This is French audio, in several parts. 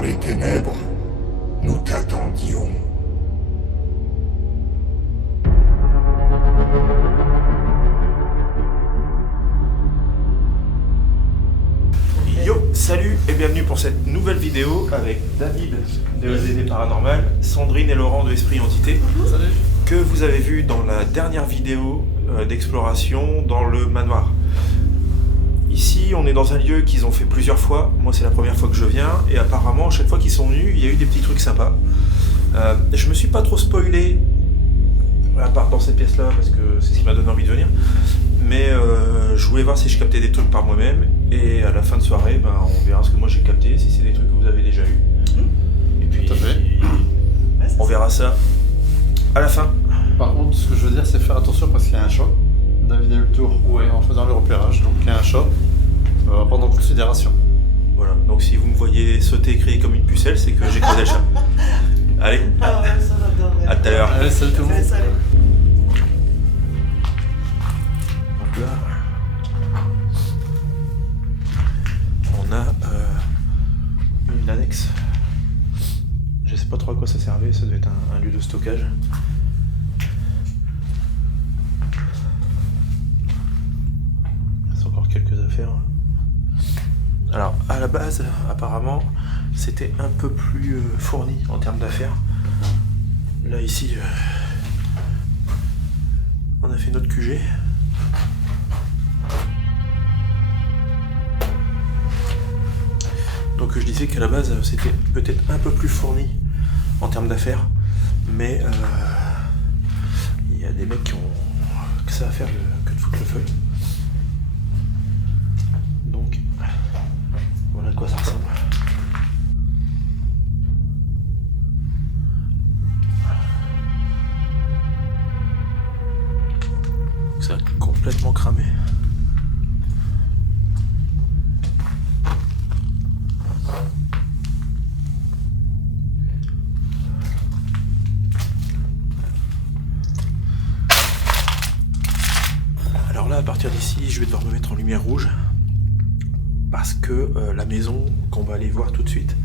dans les ténèbres, nous t'attendions. Yo, salut et bienvenue pour cette nouvelle vidéo avec David de ODD Paranormal, Sandrine et Laurent de Esprit Entité. Salut. Que vous avez vu dans la dernière vidéo d'exploration dans le manoir. Ici, on est dans un lieu qu'ils ont fait plusieurs fois. Moi, c'est la première fois que je viens. Et apparemment, chaque fois qu'ils sont venus, il y a eu des petits trucs sympas. Je me suis pas trop spoilé, à part dans cette pièce-là, parce que c'est ce qui m'a donné envie de venir. Mais je voulais voir si je captais des trucs par moi-même. Et à la fin de soirée, on verra ce que moi j'ai capté, si c'est des trucs que vous avez déjà eu. Et puis, Tout à fait. on verra ça à la fin. Par contre, ce que je veux dire, c'est faire attention parce qu'il y a un choc. David a eu le tour en faisant le repérage, donc il y a un choc. À prendre en considération. Voilà, donc si vous me voyez sauter et crier comme une pucelle, c'est que j'ai creusé le chat. Allez, Ah ouais, ça j'adorerais. à tout à l'heure. Allez, salut tout le monde. Salut. Donc là, on a une annexe. Je sais pas trop à quoi ça servait, ça devait être un lieu de stockage. Il reste encore quelques affaires. Alors, à la base, apparemment, c'était un peu plus fourni en termes d'affaires. Là, ici, on a fait notre QG. Donc je disais qu'à la base c'était peut-être un peu plus fourni en termes d'affaires, mais il y a des mecs qui ont que ça à faire que de foutre le feu. Donc voilà à quoi ça ressemble. Ça a complètement cramé. Alors là, à partir d'ici, je vais devoir me mettre en lumière rouge parce que la maison qu'on va aller voir tout de suite,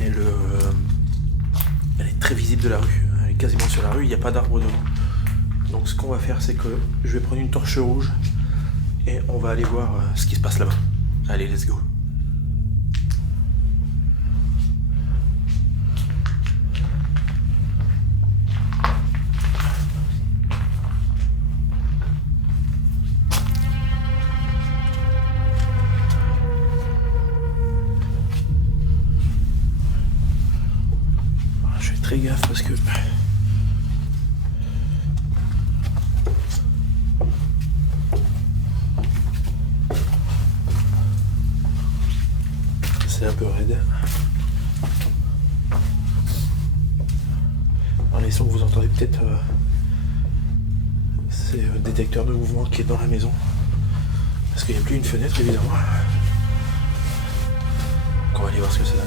elle est très visible de la rue. Elle est quasiment sur la rue, il n'y a pas d'arbre devant. Donc ce qu'on va faire, c'est que je vais prendre une torche rouge et on va aller voir ce qui se passe là-bas. Allez, let's go. Je fais très gaffe parce que c'est un peu raide. Alors les sons que vous entendez peut-être, c'est un détecteur de mouvement qui est dans la maison. Parce qu'il n'y a plus une fenêtre évidemment. Donc on va aller voir ce que ça donne.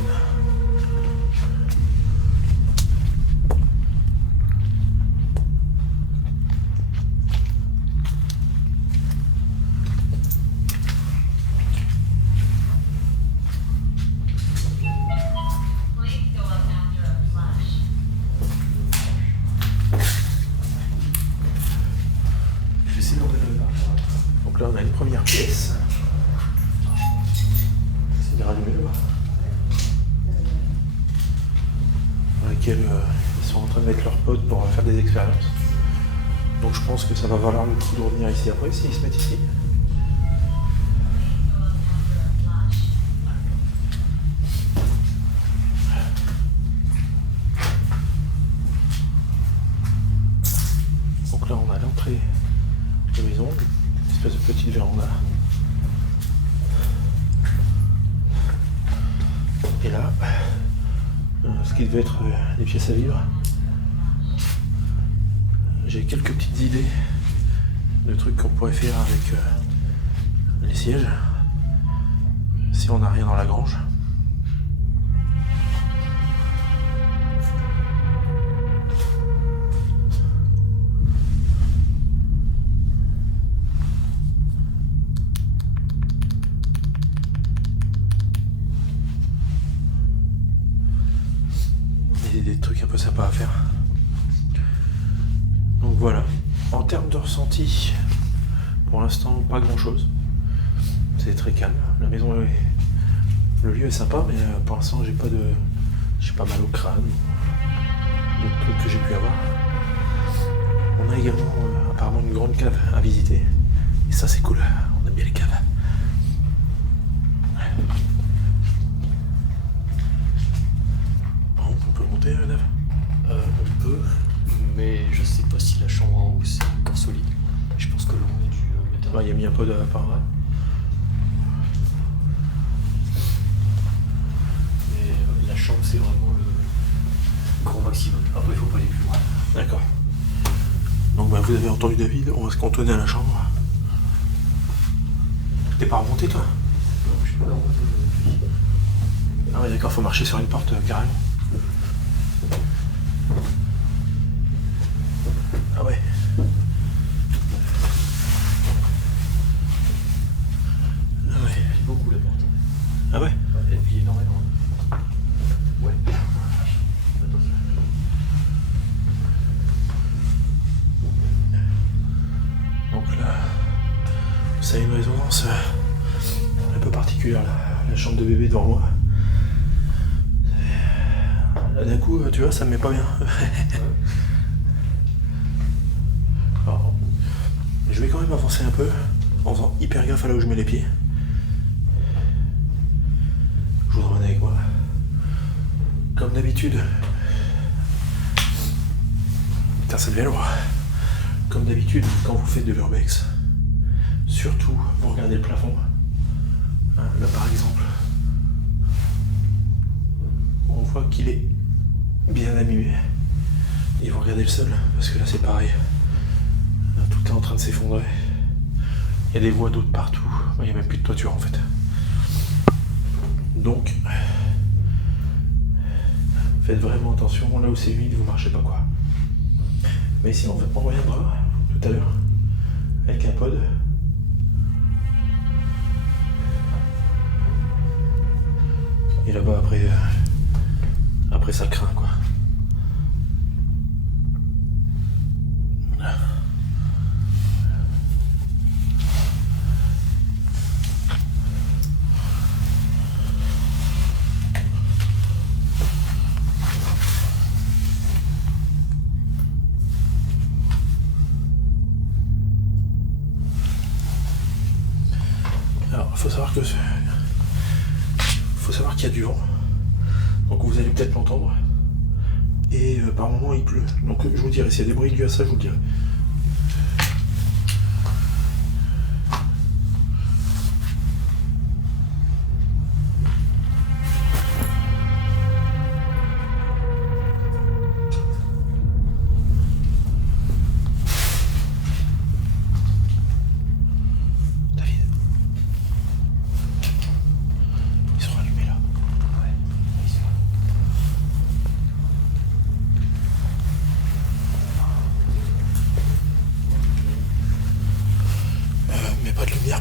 Donc là on a une première pièce. C'est bien rallumé là-bas. Dans laquelle ils sont en train de mettre leurs potes pour faire des expériences. Donc je pense que ça va valoir le coup de revenir ici après s'ils se mettent ici. Donc là on a l'entrée de maison, une espèce de petite véranda. Et là, ce qui devait être des pièces à vivre. J'ai quelques petites idées de trucs qu'on pourrait faire avec les sièges, si on n'a rien dans la grange. des trucs un peu sympas à faire. Donc voilà. En termes de ressenti, pour l'instant, pas grand chose. C'est très calme. La maison est... Le lieu est sympa, mais pour l'instant, j'ai pas mal au crâne. D'autres trucs que j'ai pu avoir. On a également apparemment une grande cave à visiter. Et ça, c'est cool. On aime bien les caves. Bon, on peut monter, Nave? On peut, mais je sais pas si la chambre en haut c'est encore solide. Je pense que l'on a dû mettre Il y a mis un peu de par là. Mais la chambre c'est vraiment le grand maximum. Après il faut pas aller plus loin. D'accord. Donc vous avez entendu David, on va se cantonner à la chambre. T'es pas remonté toi? Non, je suis pas remonté. Ah ouais d'accord, faut marcher sur une porte carrément. Ah ouais. Ah ouais. Elle plie beaucoup la porte. Ah ouais. Elle plie énormément. Ouais. Attention. Donc là, ça a une résonance un peu particulière, la chambre de bébé devant moi. Là d'un coup, tu vois, ça me met pas bien. Alors, je vais quand même avancer un peu, en faisant hyper gaffe à là où je mets les pieds. Je vous emmène avec moi. Comme d'habitude. Putain, ça devient lourd. Comme d'habitude, quand vous faites de l'urbex, surtout vous regardez le plafond. Là par exemple, on voit qu'il est bien abîmé. Et vous regardez le sol, parce que là c'est pareil. Là, tout est en train de s'effondrer. Il y a des voies d'eau de partout. Il n'y a même plus de toiture en fait. Donc, faites vraiment attention, là où c'est vide, vous marchez pas quoi. Mais sinon, on reviendra tout à l'heure avec un pod. Et là-bas, après ça craint quoi. Alors, faut savoir qu'il y a du vent. Donc vous allez peut-être l'entendre. Et par moment il pleut. Donc je vous dirai, s'il y a des bruits dus à ça, je vous le dirai.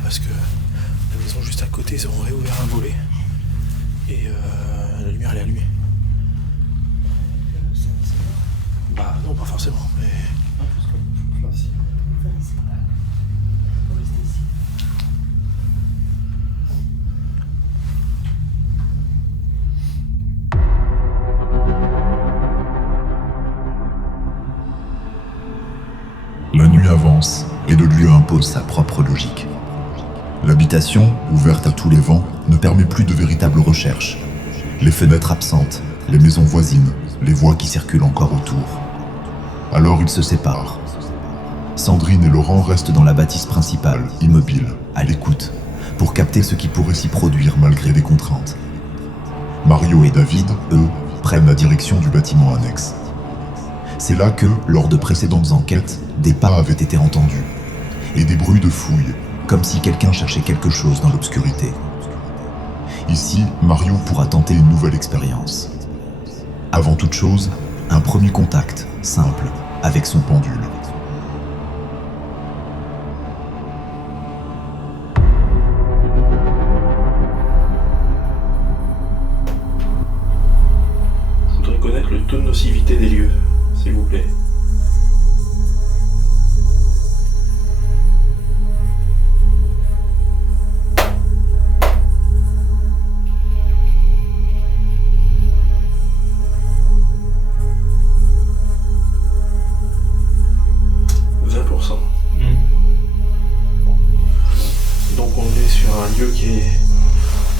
Parce que la maison juste à côté, ils ont réouvert un volet et la lumière elle est allumée. Bah non, pas forcément, mais... La nuit avance et le lieu impose sa propre logique. L'habitation, ouverte à tous les vents, ne permet plus de véritable recherche. Les fenêtres absentes, les maisons voisines, les voix qui circulent encore autour. Alors ils se séparent. Sandrine et Laurent restent dans la bâtisse principale, immobiles, à l'écoute, pour capter ce qui pourrait s'y produire malgré les contraintes. Mario et David, eux, prennent la direction du bâtiment annexe. C'est là que, lors de précédentes enquêtes, des pas avaient été entendus, et des bruits de fouilles, comme si quelqu'un cherchait quelque chose dans l'obscurité. Ici, Mario pourra tenter une nouvelle expérience. Avant toute chose, un premier contact, simple, avec son pendule. Je voudrais connaître le taux de un lieu qui est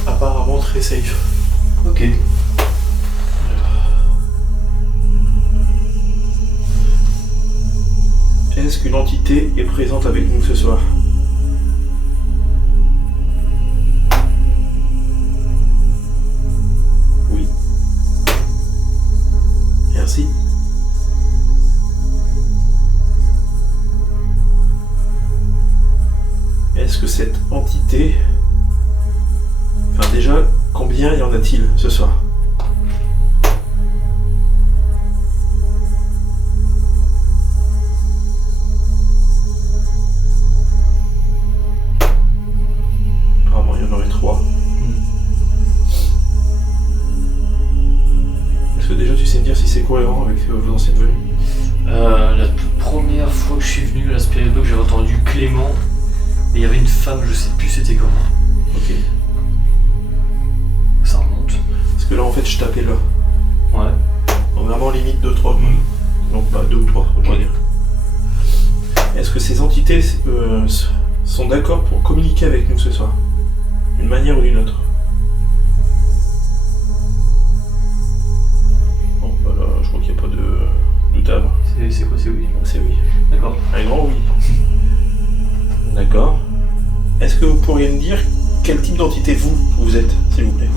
apparemment très safe. Ok. Est-ce qu'une entité est présente avec nous ce soir? Oui. Merci. Est-ce que cette entité... Enfin déjà, combien y en a-t-il ce soir? Apparemment, il y en aurait 3. Est-ce que déjà tu sais me dire si c'est cohérent avec vos anciennes venues? La toute première fois que je suis venu à la Spirit Box, j'ai entendu Clément. Et il y avait une femme, je sais plus c'était comment. Ok. Ça remonte. Parce que là, en fait, je tapais là. Ouais. Donc vraiment limite 2-3. Donc pas 2 ou 3, on va dire. Est-ce que ces entités sont d'accord pour communiquer avec nous ce soir? D'une manière ou d'une autre? Bon, bah là, je crois qu'il n'y a pas de doute à avoir. C'est quoi, c'est oui? Donc c'est oui. D'accord. Un grand oui. D'accord. Est-ce que vous pourriez me dire quel type d'entité vous êtes, s'il vous plaît?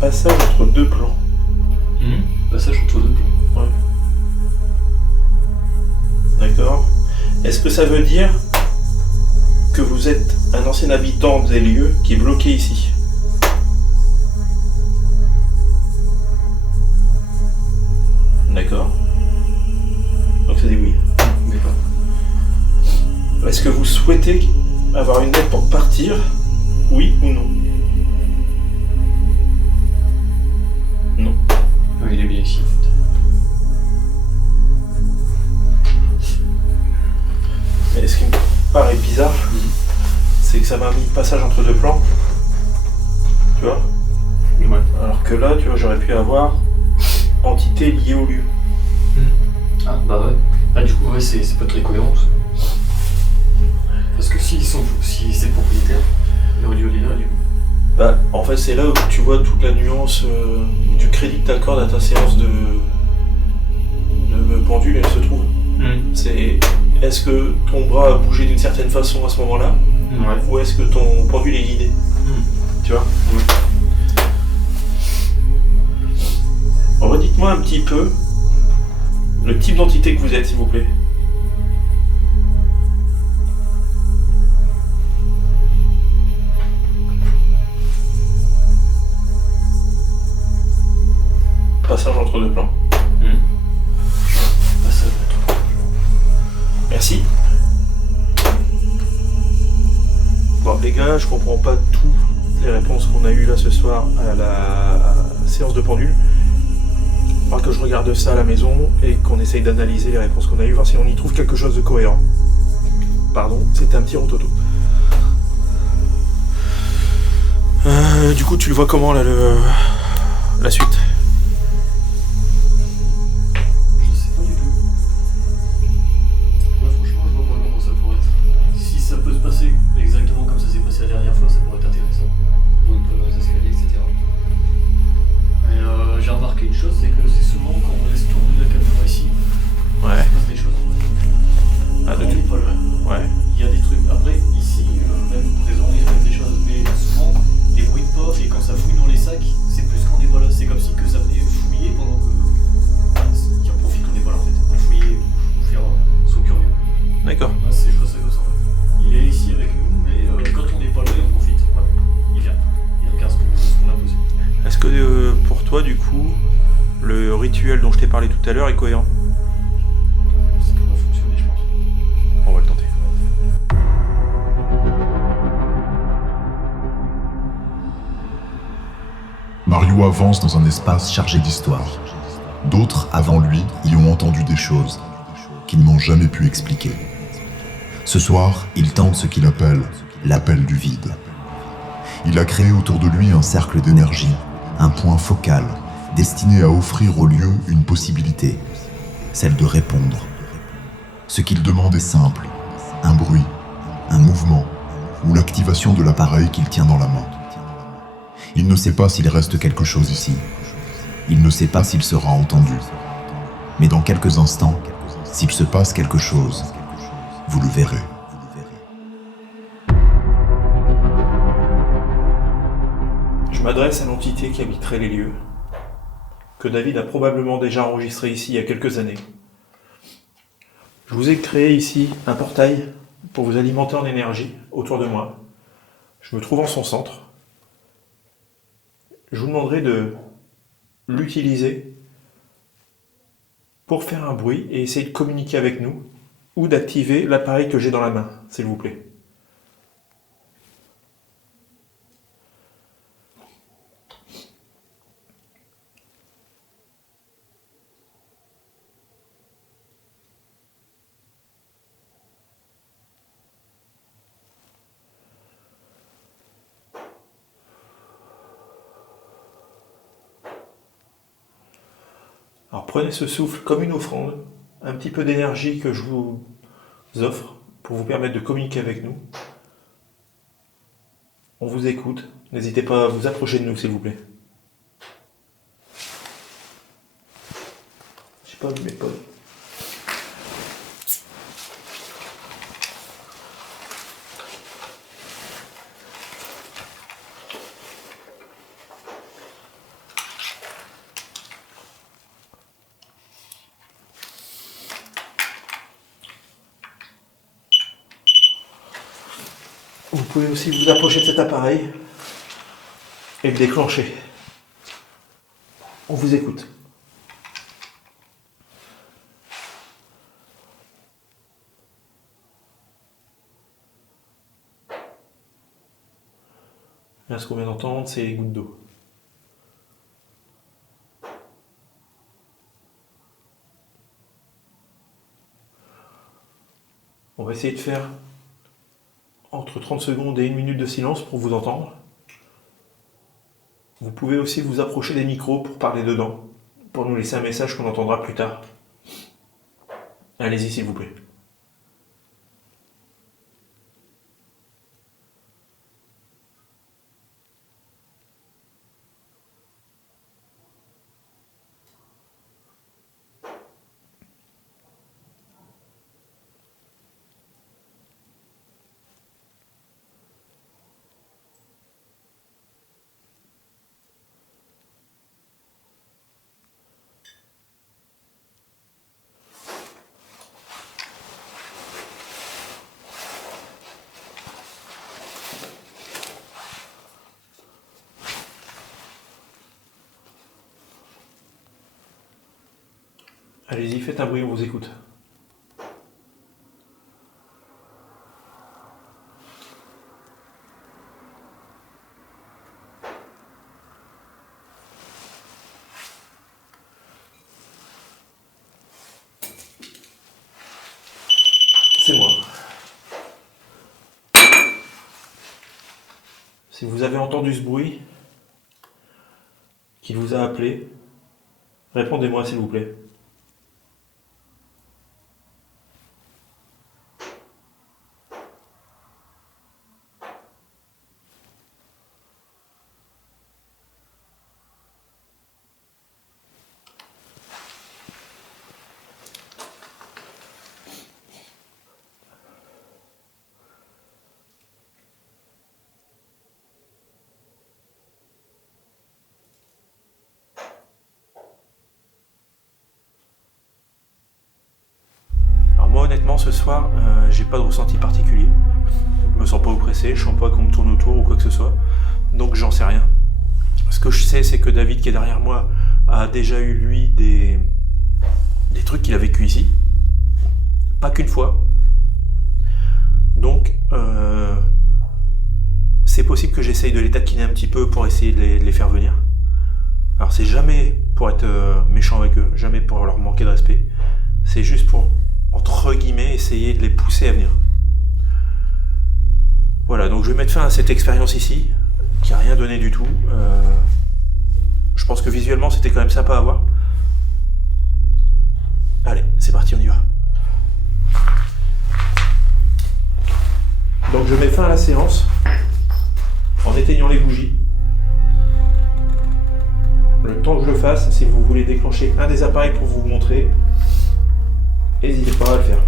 Passage entre deux plans. Passage entre deux plans. Ouais. D'accord. Est-ce que ça veut dire que vous êtes un ancien habitant des lieux qui est bloqué ici? D'accord. Donc c'est des oui. D'accord. Est-ce que vous souhaitez avoir une aide pour partir? Oui ou non? Non. Oui, il est bien ici. Mais ce qui me paraît bizarre, c'est que ça m'a mis passage entre deux plans. Tu vois? Ouais. Alors que là, tu vois, j'aurais pu avoir entité liée au lieu. Ah bah ouais. Ah du coup ouais c'est pas très cohérent tout ça. Parce que si c'est propriétaire, il aurait dû aller là du coup. Bah, en fait, c'est là où tu vois toute la nuance du crédit que t'accordes à ta séance de pendule, elle se trouve. C'est est-ce que ton bras a bougé d'une certaine façon à ce moment-là, Ouais. ou est-ce que ton pendule est guidé? Tu vois? Redites-moi un petit peu le type d'entité que vous êtes, s'il vous plaît. Passage entre deux plans. Passage entre deux plans. Merci. Bon, les gars, je comprends pas toutes les réponses qu'on a eues là ce soir à la séance de pendule. Il faudra que je regarde ça à la maison et qu'on essaye d'analyser les réponses qu'on a eues, voir si on y trouve quelque chose de cohérent. Pardon, c'était un petit rototo. Du coup, tu le vois comment là, la suite? Je sais pas du tout. Ouais franchement je vois pas comment ça pourrait être. Si ça peut se passer exactement comme ça s'est passé la dernière fois, ça pourrait être intéressant. Pour une dans les escaliers, etc. Mais j'ai remarqué une chose, c'est que c'est souvent quand on laisse tourner la caméra ici, Ouais. il se passe des choses en fait. Ah, Quand on n'est pas là, Ouais. il y a des trucs. Après, ici, même présent, il se passe des choses. Mais souvent, les bruits de pas et quand ça fouille dans les sacs, c'est plus quand on n'est pas là. C'est comme si que ça venait fouiller pendant que. Qui en profite qu'on n'est pas là en fait. Pour fouiller ou faire soit curieux. D'accord. Ouais, je vois ça comme ça en fait. Il est ici avec nous, mais quand on n'est pas là, il en profite. Voilà. Il vient. Il regarde ce qu'on a posé. Est-ce que pour toi, du coup, le rituel dont je t'ai parlé tout à l'heure est cohérent? Ça pourrait fonctionner, je pense. On va le tenter. Mario avance dans un espace chargé d'histoire. D'autres, avant lui, y ont entendu des choses qu'ils n'ont jamais pu expliquer. Ce soir, il tente ce qu'il appelle l'appel du vide. Il a créé autour de lui un cercle d'énergie, un point focal, destiné à offrir au lieu une possibilité, celle de répondre. Ce qu'il demande est simple, un bruit, un mouvement, ou l'activation de l'appareil qu'il tient dans la main. Il ne sait pas s'il reste quelque chose ici. Il ne sait pas s'il sera entendu. Mais dans quelques instants, s'il se passe quelque chose, vous le verrez. Je m'adresse à l'entité qui habiterait les lieux, que David a probablement déjà enregistré ici il y a quelques années. Je vous ai créé ici un portail pour vous alimenter en énergie autour de moi. Je me trouve en son centre. Je vous demanderai de l'utiliser pour faire un bruit et essayer de communiquer avec nous ou d'activer l'appareil que j'ai dans la main, s'il vous plaît. Alors prenez ce souffle comme une offrande, un petit peu d'énergie que je vous offre pour vous permettre de communiquer avec nous. On vous écoute, n'hésitez pas à vous approcher de nous s'il vous plaît. J'ai pas vu mes potes. Vous pouvez aussi vous approcher de cet appareil et le déclencher. On vous écoute. Là, ce qu'on vient d'entendre, c'est les gouttes d'eau. On va essayer de faire entre 30 secondes et 1 minute de silence pour vous entendre. Vous pouvez aussi vous approcher des micros pour parler dedans, pour nous laisser un message qu'on entendra plus tard. Allez-y s'il vous plaît. Allez-y, faites un bruit, on vous écoute. C'est moi. Si vous avez entendu ce bruit qui vous a appelé, répondez-moi s'il vous plaît. Moi honnêtement ce soir j'ai pas de ressenti particulier, je me sens pas oppressé, je sens pas qu'on me tourne autour ou quoi que ce soit, donc j'en sais rien. Ce que je sais c'est que David qui est derrière moi a déjà eu lui des trucs qu'il a vécu ici, pas qu'une fois, donc c'est possible que j'essaye de les taquiner un petit peu pour essayer de les faire venir. Alors c'est jamais pour être méchant avec eux, jamais pour leur manquer de respect, c'est juste pour entre guillemets, essayer de les pousser à venir. Voilà, donc je vais mettre fin à cette expérience ici. qui a rien donné du tout. Je pense que visuellement c'était quand même sympa à voir. Allez, c'est parti, on y va. Donc je mets fin à la séance en éteignant les bougies. Le temps que je le fasse, si vous voulez déclencher un des appareils pour vous montrer, n'hésitez pas à le faire.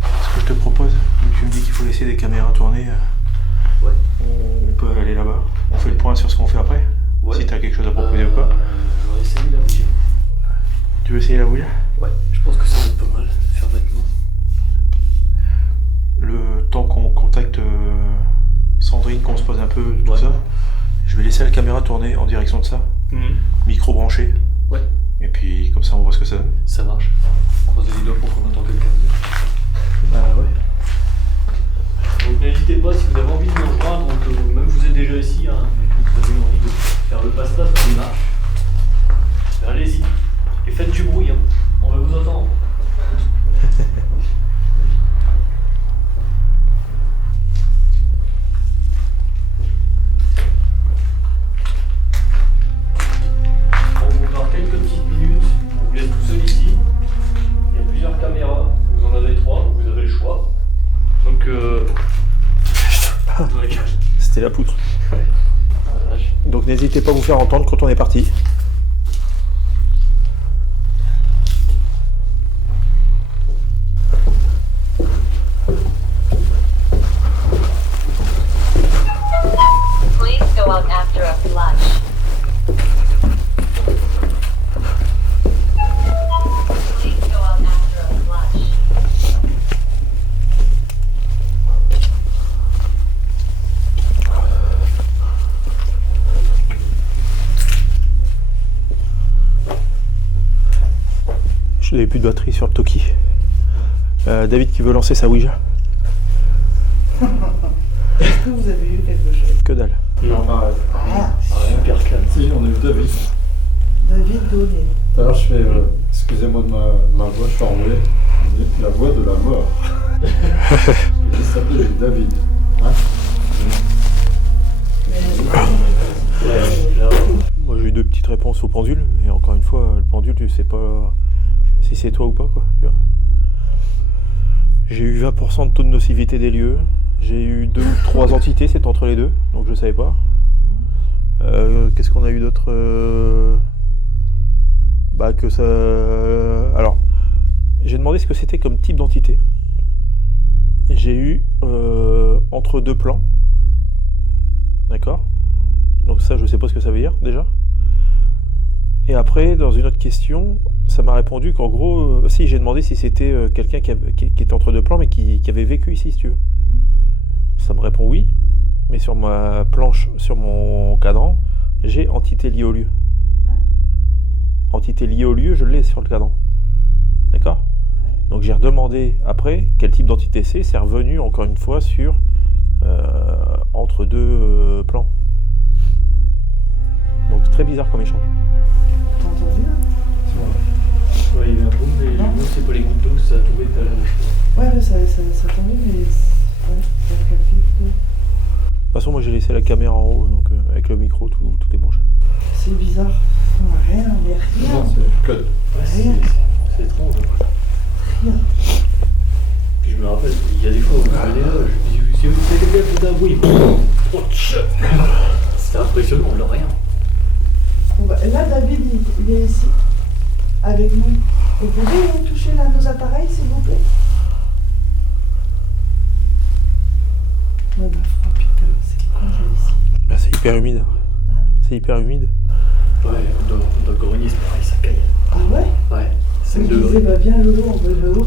Ce que je te propose, vu que tu me dis qu'il faut laisser des caméras tourner, Ouais. on peut aller là-bas. On fait le point sur ce qu'on fait après. Ouais. Si tu as quelque chose à proposer ou pas. J'aurais essayé la Ouija. Tu veux essayer la Ouija? Ouais, je pense que ça va être pas mal, faire bêtement. Le temps qu'on contacte Sandrine, qu'on se pose un peu tout Ouais. ça, je vais laisser la caméra tourner en direction de ça. Micro branché. Ouais, Et puis comme ça on voit ce que ça donne. ça marche. Croisez les doigts pour qu'on entende quelqu'un. Bah ouais. Donc n'hésitez pas si vous avez envie de nous rejoindre, donc même vous êtes déjà ici, hein, mais que vous avez envie de faire le passe-passe dans les marches, ben allez-y. Et faites du bruit, hein. On va vous entendre. On vous part quelques petites minutes, on vous laisse tout seul ici. Il y a plusieurs caméras, vous en avez 3, vous avez le choix. Donc C'était la poutre. Ah, vache. Donc n'hésitez pas à vous faire entendre quand on est parti. Please go out after a flush. Please go out after a flush. Je n'avais plus de batterie sur le Toki. David qui veut lancer sa Ouija. Est-ce que vous avez eu quelque chose? Que dalle. Non, Pareil. rien pire calme. Si, on a eu David. David Donné. Tout à l'heure, je fais, excusez-moi de ma voix, je suis enroué. On dit la voix de la mort. Il s'appelait David. Hein? Moi j'ai eu 2 petites réponses au pendule, mais encore une fois, le pendule, tu sais pas si c'est toi ou pas, quoi. Tu vois. J'ai eu 20% de taux de nocivité des lieux. J'ai eu 2 ou 3 entités, c'est entre les deux, donc je savais pas. Qu'est-ce qu'on a eu d'autre Bah que ça... Alors, j'ai demandé ce que c'était comme type d'entité. J'ai eu entre 2 plans. D'accord? Donc ça, je sais pas ce que ça veut dire, déjà. Et après, dans une autre question, ça m'a répondu qu'en gros... si, j'ai demandé si c'était quelqu'un qui était entre 2 plans, mais qui avait vécu ici, si tu veux. Ça me répond oui, mais sur ma planche, sur mon cadran, j'ai entité liée au lieu. Entité liée au lieu, je l'ai sur le cadran. D'accord? Donc j'ai redemandé après quel type d'entité c'est revenu encore une fois sur entre 2 plans. Donc c'est très bizarre comme échange. T'as entendu là? Ouais, il y a eu un boom, mais Non. nous, c'est pas les gouttes d'eau, ça a tombé tout à l'heure. Ouais, ça tombait, mais ouais, ça a capté plutôt. De toute façon, moi j'ai laissé la caméra en haut, donc avec le micro, tout est branché. C'est bizarre. Rien, mais rien. Non, c'est code. Ouais, Rien. c'est étrange. Rien. Puis je me rappelle, il y a des fois où vous venez là, je dis, si vous avez quelqu'un qui fait un bruit, oh, tch. C'était impressionnant, on n'a rien. Là, David, il est ici, avec nous. Vous pouvez toucher l'un de nos appareils, s'il vous plaît? Non, bah, oh putain, c'est con, j'ai ici. Bah, c'est hyper humide. C'est hyper humide. Ouais, dans le grenier, c'est pareil, ça caille. Ah ouais? Ouais, Je 5 me degrés. disais, bah bien, Lolo, on veut le haut.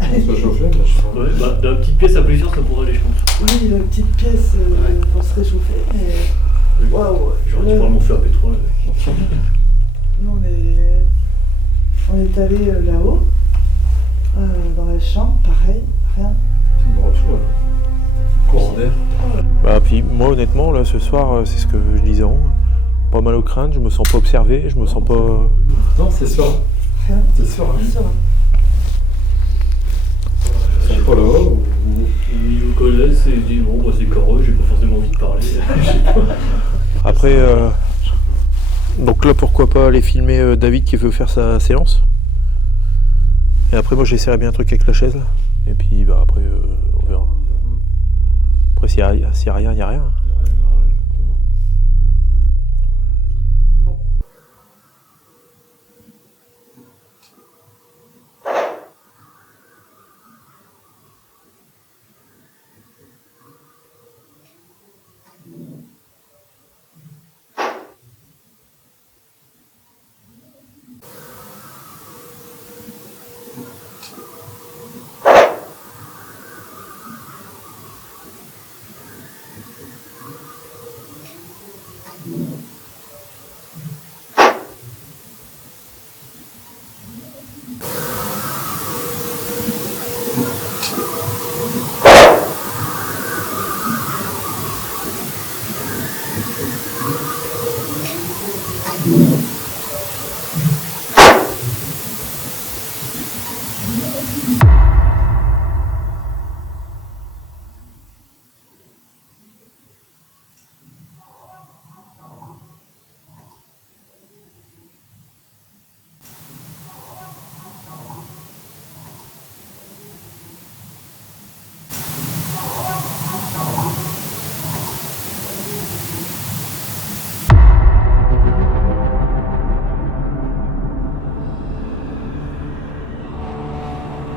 On se chauffer, là, je sais pas. Ouais, bah, dans la petite pièce à plusieurs, ça pourrait aller, je pense. Oui, la petite pièce Ouais. pour se réchauffer, mais... Waouh! J'aurais dû prendre mon feu à pétrole. Nous, on est allé là-haut, dans la chambre, pareil, rien. Tu me reçois, là. Courant d'air. Bah, puis moi honnêtement, là ce soir, c'est ce que je disais en haut, pas mal au crâne, je me sens pas observé, je me sens pas... Non, c'est sûr. Rien. C'est sûr. Hein. Ça va. C'est pas là-haut ou... Ils me connaissent et ils disent bon, bah, c'est Coreux, j'ai pas forcément envie de parler. Je sais pas. Après, donc là, pourquoi pas aller filmer David qui veut faire sa séance. Et après, moi, j'essaierai bien un truc avec la chaise, là. Et puis, bah, après, on verra. Après, s'il y a rien, il y a rien.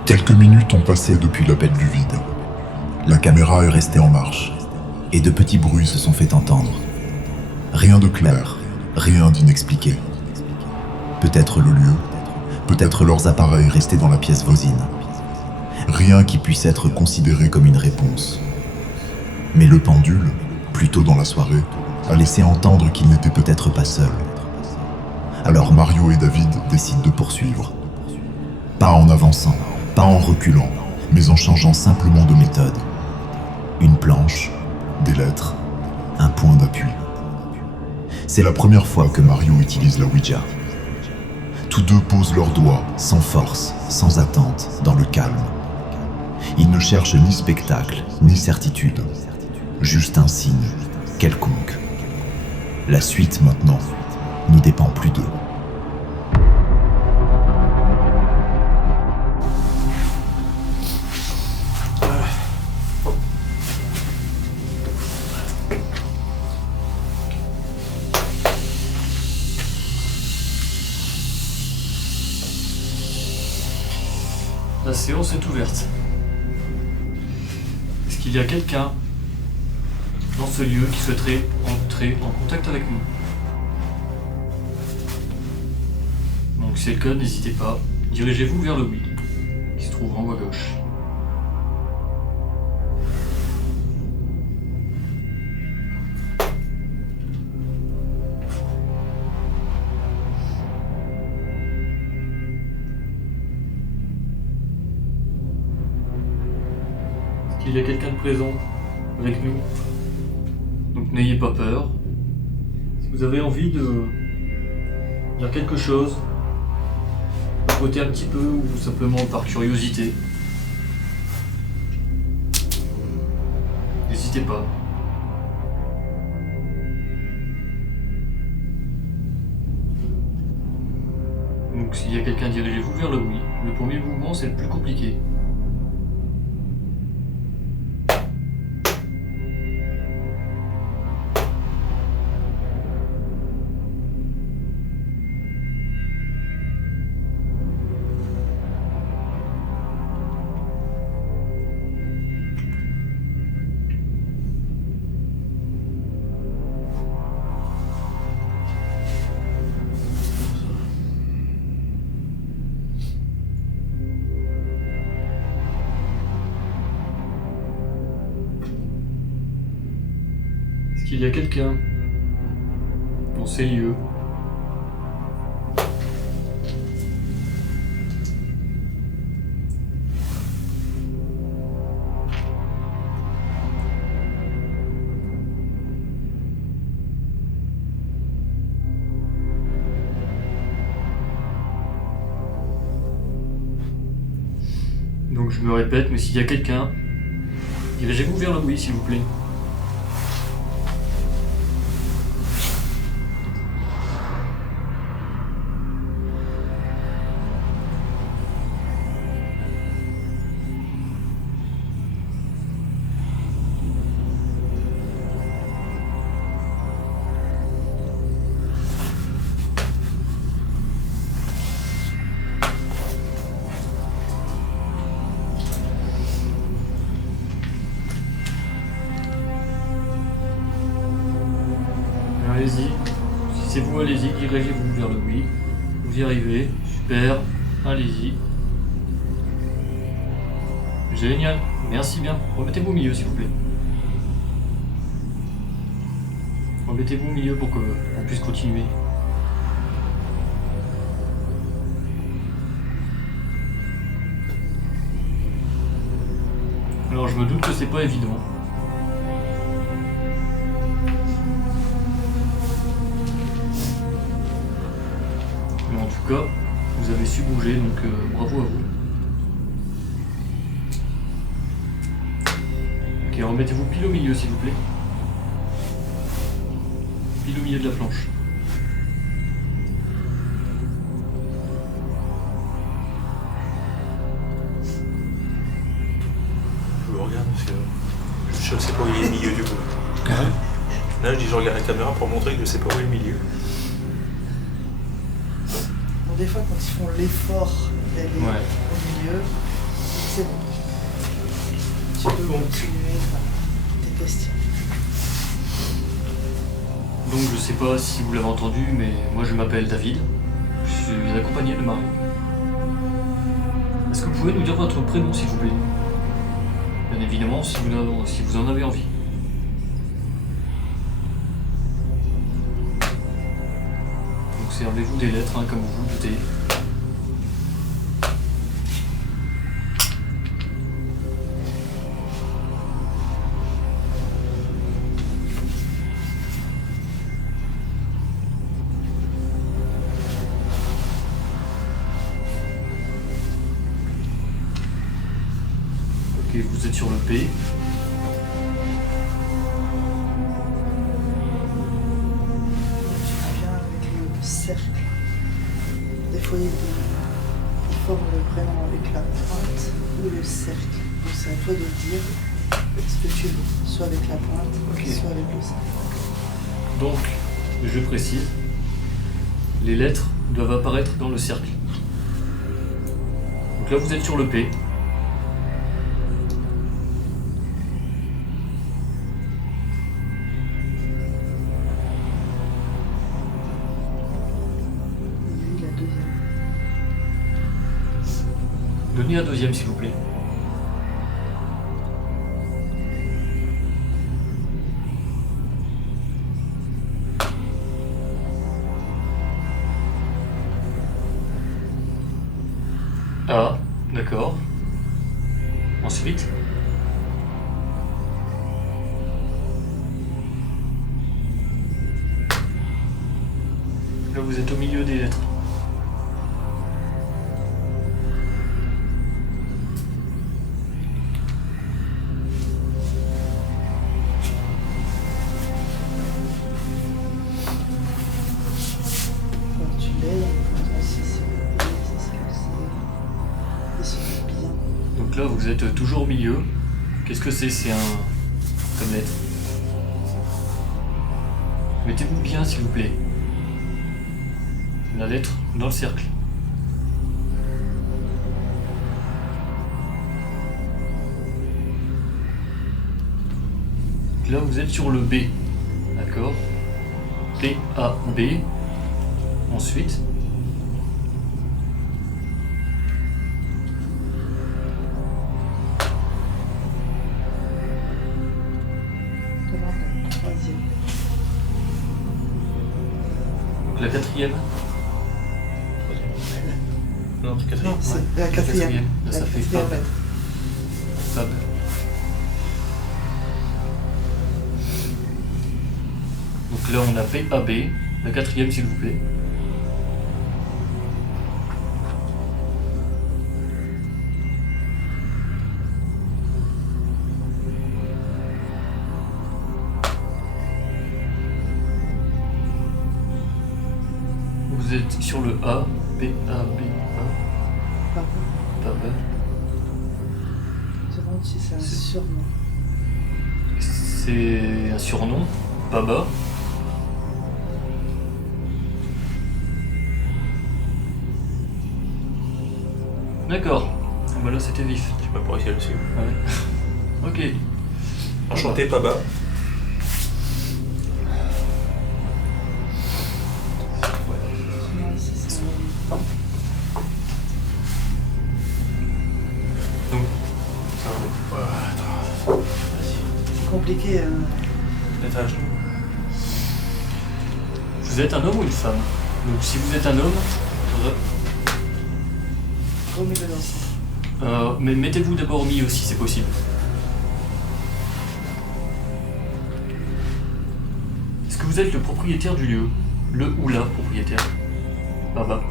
Quelques minutes ont passé depuis l'appel du vide. La caméra est restée en marche, et de petits bruits se sont fait entendre. Rien de clair, rien d'inexpliqué. Peut-être le lieu, peut-être leurs appareils restés dans la pièce voisine. Rien qui puisse être considéré comme une réponse. Mais le pendule, plus tôt dans la soirée, a laissé entendre qu'ils n'étaient peut-être pas seuls. Alors Mario et David décident de poursuivre. Pas en avançant, pas en reculant, mais en changeant simplement de méthode. Une planche, des lettres, un point d'appui. C'est la première fois que Mario utilise la Ouija. Tous deux posent leurs doigts, sans force, sans attente, dans le calme. Ils ne cherchent ni spectacle, ni certitude. Juste un signe, quelconque. La suite, maintenant, ne dépend plus d'eux. La séance est ouverte. Est-ce qu'il y a quelqu'un dans ce lieu qui souhaiterait entrer en contact avec nous? Donc si c'est le cas, n'hésitez pas. Dirigez-vous vers le oui, qui se trouve en haut à gauche. Il y a quelqu'un de présent avec nous. Donc n'ayez pas peur. Si vous avez envie de dire quelque chose, de côté un petit peu ou simplement par curiosité, n'hésitez pas. Donc s'il y a quelqu'un, dirigez-vous vers le oui. Le premier mouvement, c'est le plus compliqué. Est-ce qu'il y a quelqu'un dans ces lieux ? Donc je me répète, mais s'il y a quelqu'un Dirigez-vous vers le oui, s'il vous plaît. Allez-y. Si c'est vous, allez-y, dirigez-vous vers le oui. Vous y arrivez. Super. Allez-y. Génial. Merci bien. Remettez-vous au milieu, s'il vous plaît. Remettez-vous au milieu pour qu'on puisse continuer. Alors je me doute que c'est pas évident. Mais en tout cas, vous avez su bouger, donc bravo à vous. Ok, remettez-vous pile au milieu s'il vous plaît. Pile au milieu de la planche. Je le regarde parce que je ne sais pas où il est le milieu du coup. Là je dis je regarde la caméra pour montrer que je ne sais pas où est le milieu. Bon, des fois, quand ils font l'effort d'aller Ouais. au milieu, c'est bon. Tu peux continuer tes questions. Donc je sais pas si vous l'avez entendu, mais moi je m'appelle David. Je suis accompagné de Marie. Est-ce que vous pouvez nous dire votre prénom s'il vous plaît? Bien évidemment si vous en avez envie. Donc servez-vous des lettres hein, comme vous vous doutez. Ok, vous êtes sur le P. Tu viens avec le cercle. Des fois, ils forment le prénom avec la pointe ou le cercle. Donc c'est à toi de dire ce que tu veux, soit avec la pointe, Ok. soit avec le cercle. Donc, je précise, les lettres doivent apparaître dans le cercle. Donc là vous êtes sur le P. Oui, la deuxième. Donnez un deuxième s'il vous plaît. Ah, d'accord. Ensuite. Là vous êtes au milieu des lettres. Quand tu l'aides, si c'est ils sont bien. Donc là vous êtes toujours au milieu. Qu'est-ce que c'est? C'est un... comme lettre. Mettez-vous bien s'il vous plaît. La lettre dans le cercle. Là vous êtes sur le B. D'accord. P, A, B. Ensuite. Demande le troisième. Donc la quatrième. Non, c'est quatrième. Non, c'est Ouais. la quatrième. Là, ça La fait quatrième Fab. lettre. Fab. Donc là on a P, A, B. La quatrième s'il vous plaît. vous êtes sur le A, P-A-B-A, Papa, Papa. je me demande si c'est un surnom. C'est un surnom, Baba. D'accord. Ah bah là c'était vif. Je sais pas pour essayer dessus. Ouais. Ok. Enchanté, Paba. Non, si c'est un... Donc, C'est compliqué. Étage. vous êtes un homme ou une femme? Donc si vous êtes un homme, Remets-le dans ça. mais mettez-vous d'abord au milieu si c'est possible. Est-ce que vous êtes le propriétaire du lieu? Le ou la propriétaire? Baba.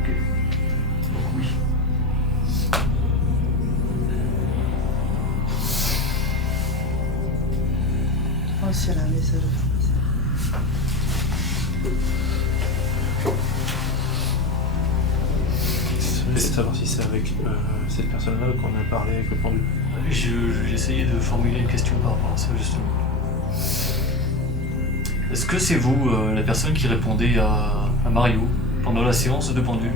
Ok. Donc oui. Oh, si elle a un message. Je voulais savoir si c'est avec cette personne-là qu'on a parlé avec le pendule. J'essayais de formuler une question par rapport à ça, justement. Est-ce que c'est vous, la personne qui répondait à Mario pendant la séance de pendule?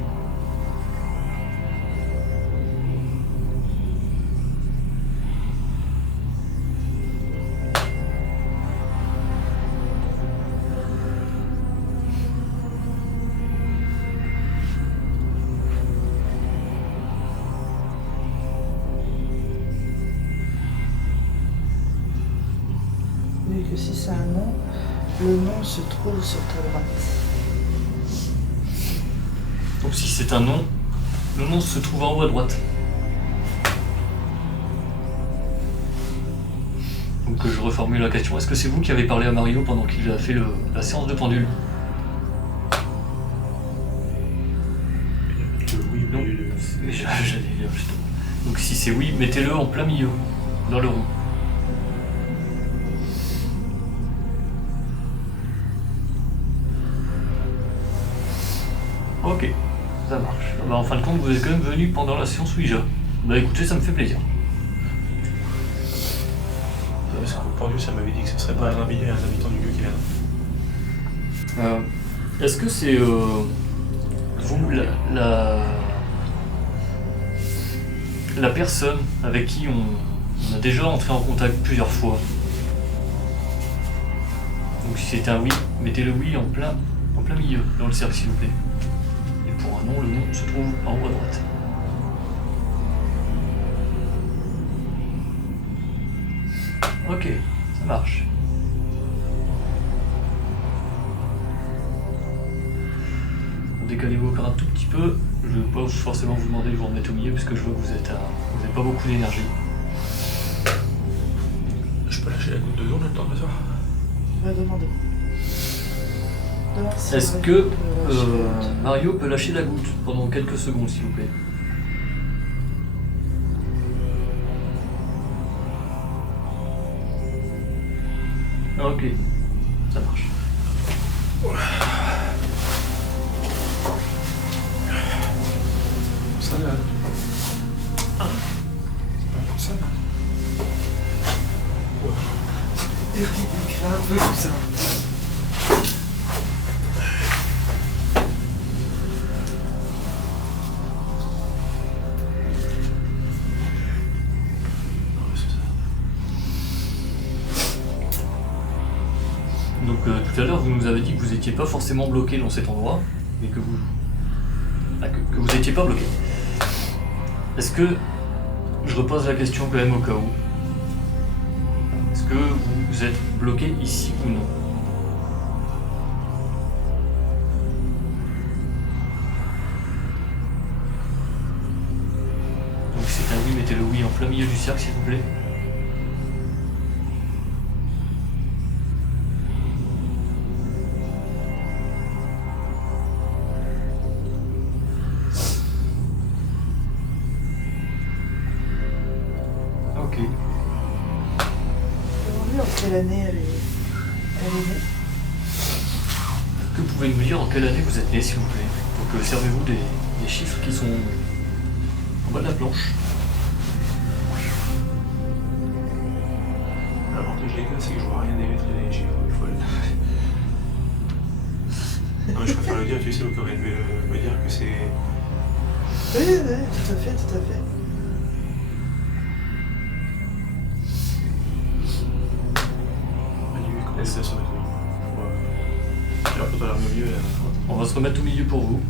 Vu que si c'est un nom, le nom se trouve sur ta droite. Donc si c'est un nom, le nom se trouve en haut à droite. Donc je reformule la question. Est-ce que c'est vous qui avez parlé à Mario pendant qu'il a fait la séance de pendule? Oui, Non. J'allais dire justement. Donc si c'est oui, mettez-le en plein milieu, dans le rond. Ok, ça marche. Bah, en fin de compte, vous êtes quand même venu pendant la séance Ouija. Bah écoutez, ça me fait plaisir. Parce qu'au pendule, ça m'avait dit que ce serait pas un habitant du lieu qui vient. Est-ce que c'est vous, la personne avec qui on a déjà entré en contact plusieurs fois? Donc si c'est un oui, mettez le oui en plein milieu dans le cercle s'il vous plaît. Et pour un non, le nom se trouve en haut à droite. Ok, ça marche. Décalez-vous encore un tout petit peu. Je ne vais pas forcément vous demander de vous remettre au milieu puisque je vois que vous n'avez pas beaucoup d'énergie. Je peux lâcher la goutte de l'eau le temps de m'asseoir. Je vais demander. Demande si Est-ce Mario que peut lâcher la goutte. Mario peut lâcher la goutte pendant quelques secondes s'il vous plaît? Ok, ça marche. Ça là. Ah. C'est pas comme ça. Il crée un peu tout ça. Donc tout à l'heure vous nous avez dit que vous n'étiez pas forcément bloqué dans cet endroit, mais que vous que vous n'étiez pas bloqué. Est-ce que je repose la question quand même au cas où? Est-ce que vous êtes bloqué ici ou non? Donc si c'est un oui, mettez le oui en plein milieu du cercle s'il vous plaît. Demandez en quelle année elle est née. Est-ce que vous pouvez nous dire en quelle année vous êtes né, s'il vous plaît? Donc servez-vous des chiffres qui sont en bas de la planche. L'avantage des gars, c'est que je vois rien des lettres et des chiffres. Il faut non, mais je préfère le dire, tu sais, au cas où elle me dire que c'est. Oui, tout à fait, tout à fait. On va se remettre au milieu pour vous.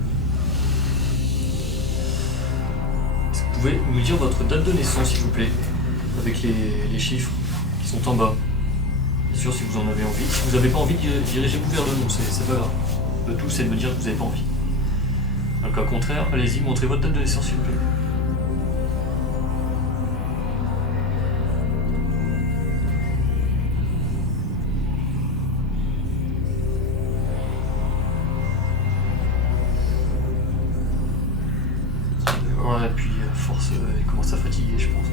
Est-ce que vous pouvez nous dire votre date de naissance, s'il vous plaît, avec les chiffres qui sont en bas? Bien sûr, si vous en avez envie. Si vous n'avez pas envie, dirigez-vous vers le nom, c'est pas grave. Le tout, c'est de me dire que vous n'avez pas envie. Donc, au contraire, allez-y, montrez votre date de naissance, s'il vous plaît. Ouais, puis force, il commence à fatiguer, je pense.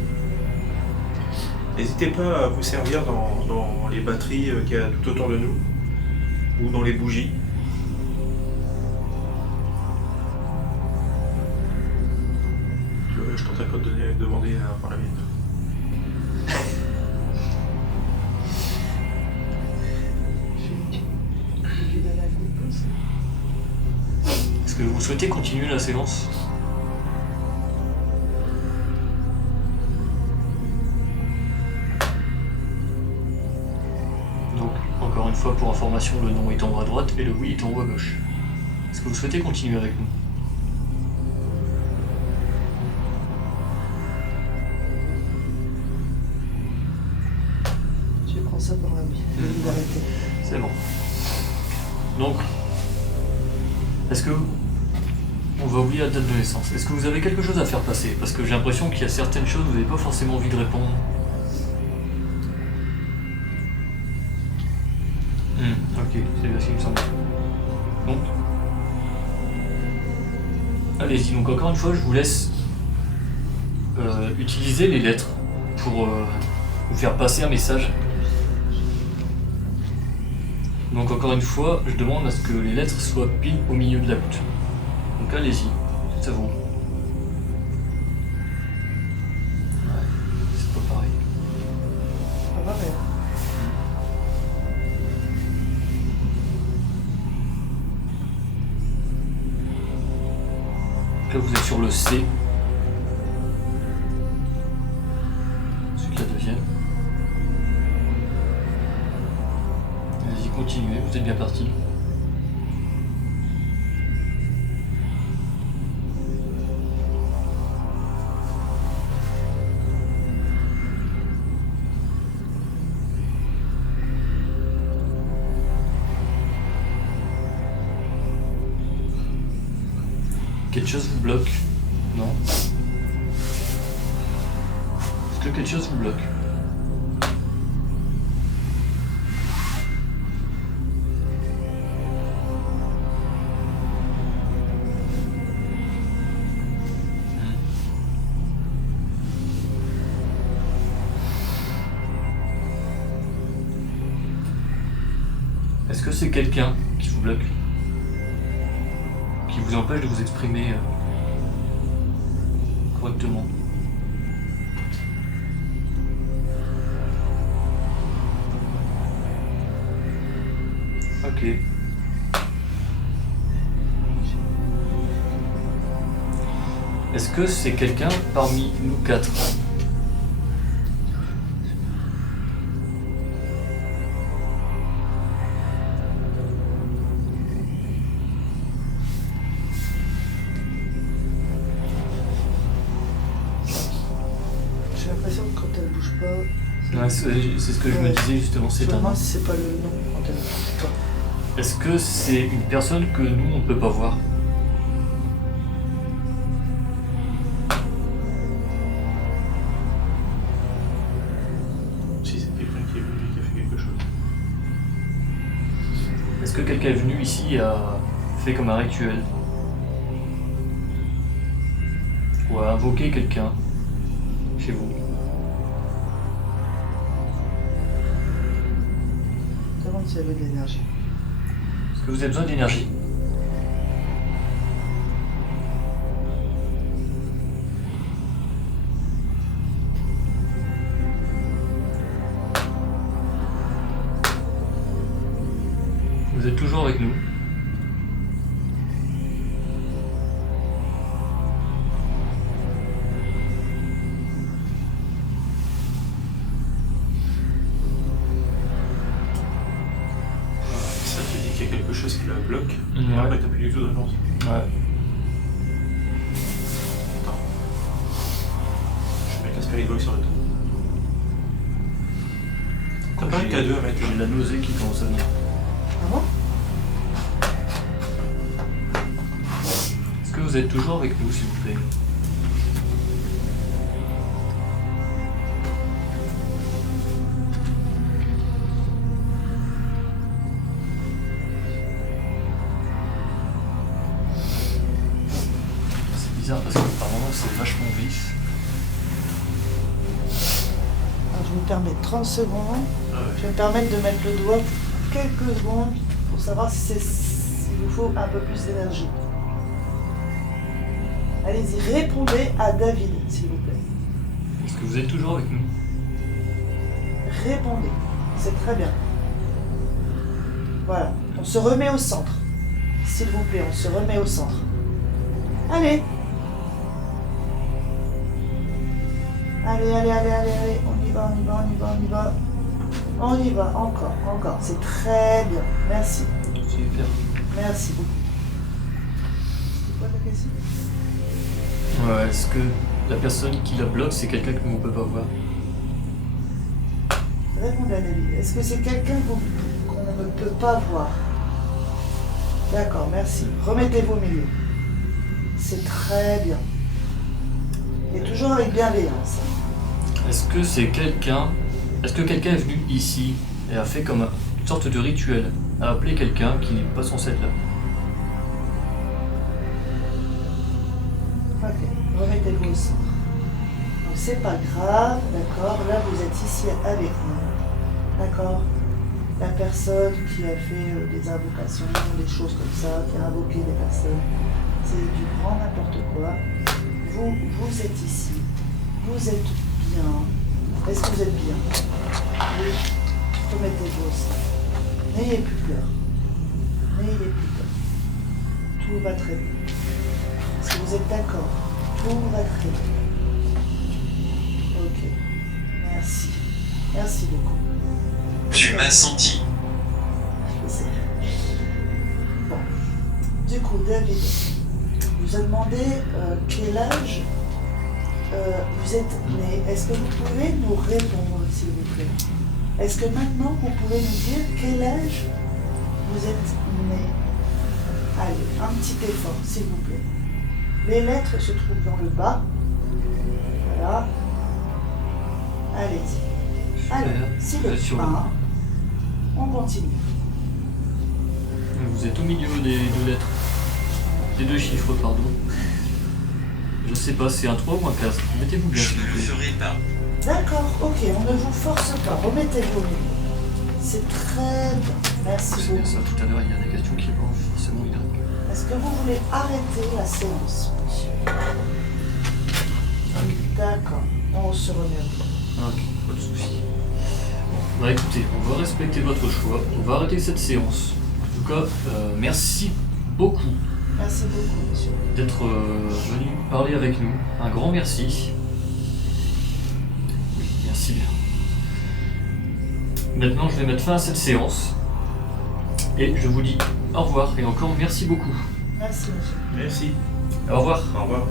N'hésitez pas à vous servir dans les batteries qu'il y a tout autour de nous, ou dans les bougies. Je t'entends pas demander à voir la mienne. Est-ce que vous souhaitez continuer la séance? Donc, encore une fois, pour information, le non est en haut à droite et le oui est en haut à gauche. Est-ce que vous souhaitez continuer avec nous? Je prends ça pour un oui. L'arrêter. C'est bon. Donc, est-ce que on va oublier la date de naissance? Est-ce que vous avez quelque chose à faire passer? Parce que j'ai l'impression qu'il y a certaines choses où vous n'avez pas forcément envie de répondre. Ok, c'est bien ce qu'il me semble. Donc, allez-y. Donc encore une fois, je vous laisse utiliser les lettres pour vous faire passer un message. Donc encore une fois, je demande à ce que les lettres soient pile au milieu de la goutte. Donc allez-y, c'est à vous. Ouais, c'est pas pareil. Ça va rien. Donc là vous êtes sur le C. Ensuite la deuxième. Allez-y, continuez, vous êtes bien parti. Quelque chose vous bloque? Non? Est-ce que quelque chose vous bloque? Est-ce que c'est quelqu'un qui vous bloque? Qui vous empêche de vous exprimer correctement? Ok. Est-ce que c'est quelqu'un parmi nous quatre? J'ai l'impression que quand elle bouge pas. Ouais, c'est ce que je me disais justement, Je c'est me un... demande si c'est pas le nom quand elle bouge pas. Est-ce que c'est une personne que nous on ne peut pas voir? Si c'est quelqu'un qui est venu, qui a fait quelque chose. Est-ce que quelqu'un est venu ici et a fait comme un rituel? Ou a invoqué quelqu'un chez vous? si elle veut de l'énergie. Est-ce que vous avez besoin d'énergie? Vous êtes toujours avec nous. Ça te dit qu'il y a quelque chose qui la bloque. Ouais. Après, t'as plus du tout de chance. Ouais. Je vais mettre la Spirit Box sur le dos. T'as pas un K2 à mettre J'ai la nausée qui commence à venir. Ah bon? Est-ce que vous êtes toujours avec nous, s'il vous plaît? C'est bizarre parce que par moments c'est vachement vif. Alors, je me permets 30 secondes. Ah ouais. Je vais me permettre de mettre le doigt quelques secondes pour savoir s'il vous faut un peu plus d'énergie. Allez-y, répondez à David, s'il vous plaît. Est-ce que vous êtes toujours avec nous? Répondez. C'est très bien. Voilà. On se remet au centre. S'il vous plaît, on se remet au centre. Allez. Allez, allez, allez, allez, allez. On y va, on y va, on y va, on y va. On y va, encore, encore. C'est très bien. Merci. Super. Merci beaucoup. C'est quoi ta question? Ouais, est-ce que la personne qui la bloque, c'est quelqu'un qu'on ne peut pas voir? Répondez à David. Est-ce que c'est quelqu'un qu'on ne peut pas voir? D'accord, merci. Remettez-vous au milieu. C'est très bien. Et toujours avec bienveillance. Est-ce que c'est quelqu'un... Est-ce que quelqu'un est venu ici et a fait comme une sorte de rituel, a appelé quelqu'un qui n'est pas censé être là? Ok, remettez-vous au centre. Donc c'est pas grave, d'accord? Là vous êtes ici avec nous. D'accord? La personne qui a fait des invocations, des choses comme ça, qui a invoqué des personnes, c'est du grand n'importe quoi. Vous êtes ici. Vous êtes bien. Est-ce que vous êtes bien? Oui. Remettez-vous au centre. N'ayez plus peur. N'ayez plus peur. Tout va très bien. Est-ce que vous êtes d'accord? Tout va très bien. Ok. Merci. Merci beaucoup. Tu m'as senti. Je sais. Bon. Du coup, David, vous a demandé quel âge vous êtes né. Est-ce que vous pouvez nous répondre, s'il vous plaît? Est-ce que maintenant vous pouvez nous dire quel âge vous êtes né? Allez, un petit effort, s'il vous plaît. Les lettres se trouvent dans le bas. Voilà. Allez-y. Allez, si Vous le êtes sur le pain, on continue. Vous êtes au milieu des deux lettres. Des deux chiffres, pardon. Je sais pas, c'est un 3 ou un 15. Mettez-vous bien, Je s'il ne vous le plaît. ferai pas. D'accord, ok, on ne vous force pas, remettez-vous au milieu. C'est très bien, merci C'est bien beaucoup. ça, tout à l'heure, il y a des questions qui vont forcément venir. Est-ce que vous voulez arrêter la séance, monsieur? D'accord, on se remet au milieu. Ok, pas de soucis. Bah écoutez, on va respecter votre choix, on va arrêter cette séance. En tout cas, merci beaucoup Merci beaucoup, monsieur. d'être venu parler avec nous. Un grand merci. Oui, merci bien. Maintenant, je vais mettre fin à cette séance. Et je vous dis au revoir et encore merci beaucoup. Merci, monsieur. Merci. Au revoir. Au revoir.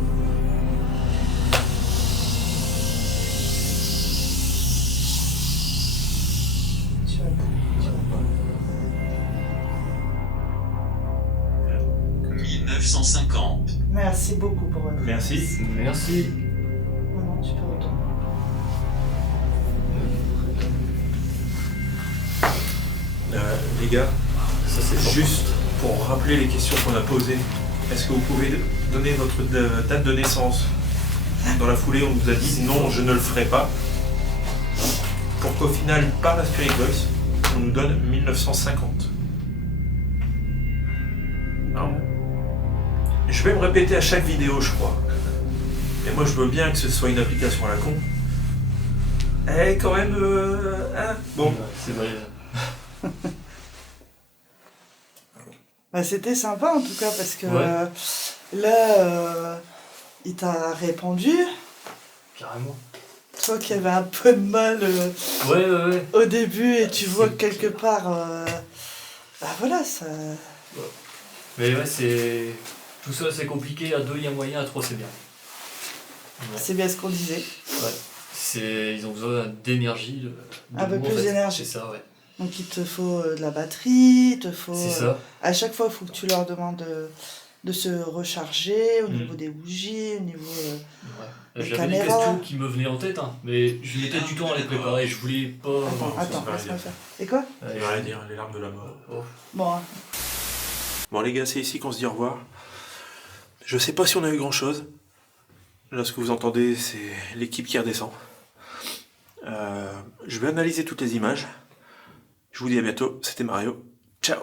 Tu vas pas. 1950. Merci beaucoup pour votre Merci. aide. Merci. Non, tu peux retourner. Les gars, Ça c'est fort. juste pour rappeler les questions qu'on a posées, est-ce que vous pouvez donner votre date de naissance? Dans la foulée, on nous a dit non, je ne le ferai pas. Pour qu'au final, par la Spirit Box, on nous donne 1950. Alors, je vais me répéter à chaque vidéo, je crois. Et moi, je veux bien que ce soit une application à la con. Eh, quand même, hein, bon. Ouais, c'est vrai. Bah, c'était sympa en tout cas parce que Ouais. là, il t'a répondu. Carrément. Toi qui avais un peu de mal Ouais. au début et tu C'est vois que quelque part, bah voilà, ça. Mais ouais, c'est. Tout ça, c'est compliqué. À 2, il y a moyen. À 3, c'est bien. Ouais. C'est bien ce qu'on disait. Ils ont besoin d'énergie. Un peu mots, plus en fait. d'énergie. C'est ça, ouais. Donc il te faut de la batterie, il te faut. C'est ça. À chaque fois, il faut que tu leur demandes de se recharger au Mhm. niveau des bougies, au niveau. Ouais. Les J'avais des caméras. questions qui me venaient en tête, hein, mais je mettais du temps à les préparer. Je voulais pas. Attends, ça va laisse-moi dire. faire. Et quoi? Il va rien dire, les larmes de la mort. Oh. Bon, hein. Bon les gars, c'est ici qu'on se dit au revoir. Je sais pas si on a eu grand chose. Là, ce que vous entendez, c'est l'équipe qui redescend. Je vais analyser toutes les images. Je vous dis à bientôt, c'était Mario. Ciao.